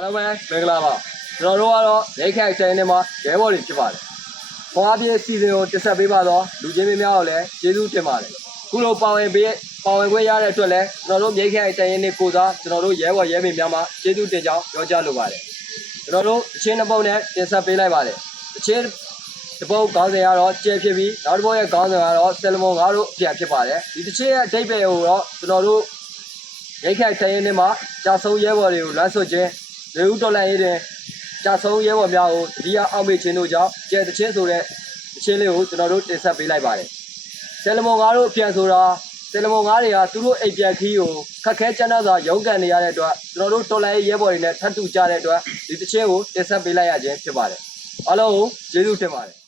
အားလုံးပဲမင်္ဂလာပါကျွန်တော်တို့ကတော့ရိတ်ခိုင်ဆိုင်နေမှာရဲဘော်တွေဖြစ်ပါတယ်။ခွာပြေးစီစဉ်ကိုတက်ဆက်ပေးပါတော့လူချင်းများကိုလည်းကျေးဇူးတင်ပါတယ်။ခုလိုပါဝင်ပေးပါဝင်ခွင့်ရတဲ့အတွက်လည်းကျွန်တော်တို့မြိတ်ခိုင်ဆိုင်ရင်နေကိုစားကျွန်တော်တို့ရဲဘော်ရဲမေများမှာကျေးဇူးတင်ကြောင်းပြောကြားလိုပါတယ်။ကျွန်တော်တို့အချင်းတစ်ပုတ်နဲ့တက်ဆက်ပေးလိုက်ပါတယ်။အချင်းတပုတ်ခေါင်းစဉ်ကတော့ကျဲဖြစ်ပြီးနောက်တစ်ပုတ်ရဲ့ခေါင်းစဉ်ကတော့ဆယ်လမွန်ငါတို့အပြတ်ဖြစ်ပါတယ်။ဒီတစ်ချင်းရဲ့အဓိပ္ပာယ်ကိုတော့ကျွန်တော်တို့ရိတ်ခိုက်ဆိုင်ရင်တွေမှာကြာဆုံးရဲဘော်တွေကိုလမ်းဆွခြင်း လေဦးတော်လန်ရေးတဲ့ကြာဆုံးရဲဘော်များကိုတတိယအောင်မေ့ခြင်းတို့ကြောင့်ကျဲတချင်းဆိုတဲ့တချင်းလေးကိုကျွန်တော်တို့တင်ဆက်ပေးလိုက်ပါတယ်ဆယ်လမွန်ငါတို့အပြန်ဆိုတာဆယ်လမွန်ငါတွေကသူတို့အိမ်ပြန်ခီးကိုခက်ခဲကြမ်းတမ်းစွာရုန်းကန်နေရတဲ့အတွက်ကျွန်တော်တို့တော်လန်ရေးရဲဘော်တွေနဲ့ထပ်တူကြတဲ့အတွက်ဒီတချင်းကိုတင်ဆက်ပေးလိုက်ရခြင်းဖြစ်ပါတယ်အားလုံးကိုကျေးဇူးတင်ပါတယ်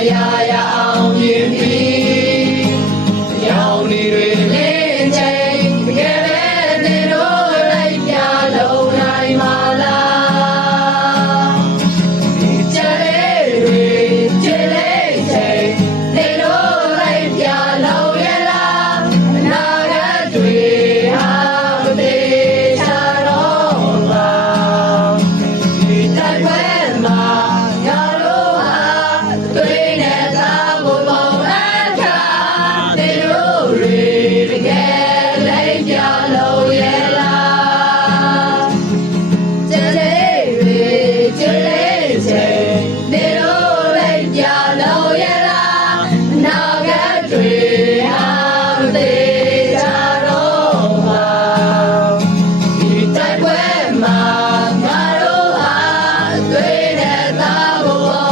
Jaya не забула.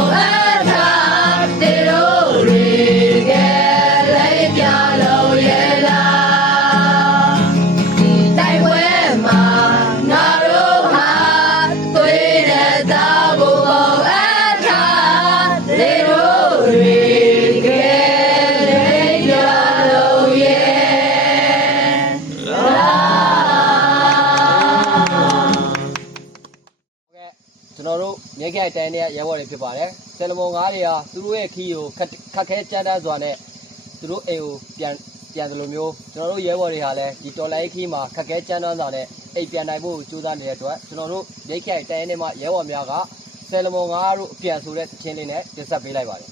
တို့မြေခိုင်တိုင်းတဲ့ရဲဘော်တွေဖြစ်ပါတယ်ဆယ်လမုံငါးတွေဟာသူတို့ရဲ့ခီးကိုခက်ခက်ခဲကြမ်းတမ်းစွာနဲ့သူတို့အိမ်ကိုပြန်ပြန်တယ်လို့မျိုးကျွန်တော်တို့ရဲဘော်တွေဟာလည်းဒီတော်လိုင်းခီးမှာခက်ခဲကြမ်းတမ်းစွာနဲ့အိမ်ပြန်နိုင်ဖို့ကြိုးစားနေတဲ့အတွက်ကျွန်တော်တို့မြေခိုင်တိုင်းတဲ့မှာရဲဘော်များကဆယ်လမုံငါးတို့အပြန်ဆိုတဲ့ချင်းလေးနဲ့တင်ဆက်ပေးလိုက်ပါတယ်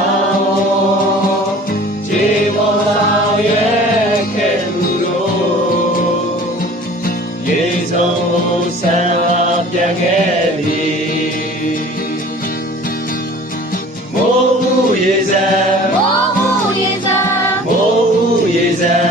ဦး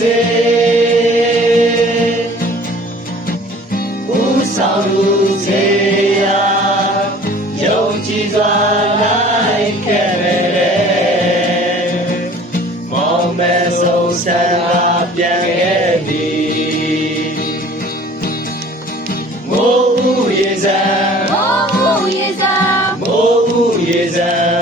စေဦးဆောင်လူစေရာယုံကြည်စွာလိုက်ခဲ့တယ်မောင်မဲဆုံးဆန္ဒပြန်ခဲ့သည်မိုးဦးရေစံမိုးမှုရေစာမိုးဦးရေစံ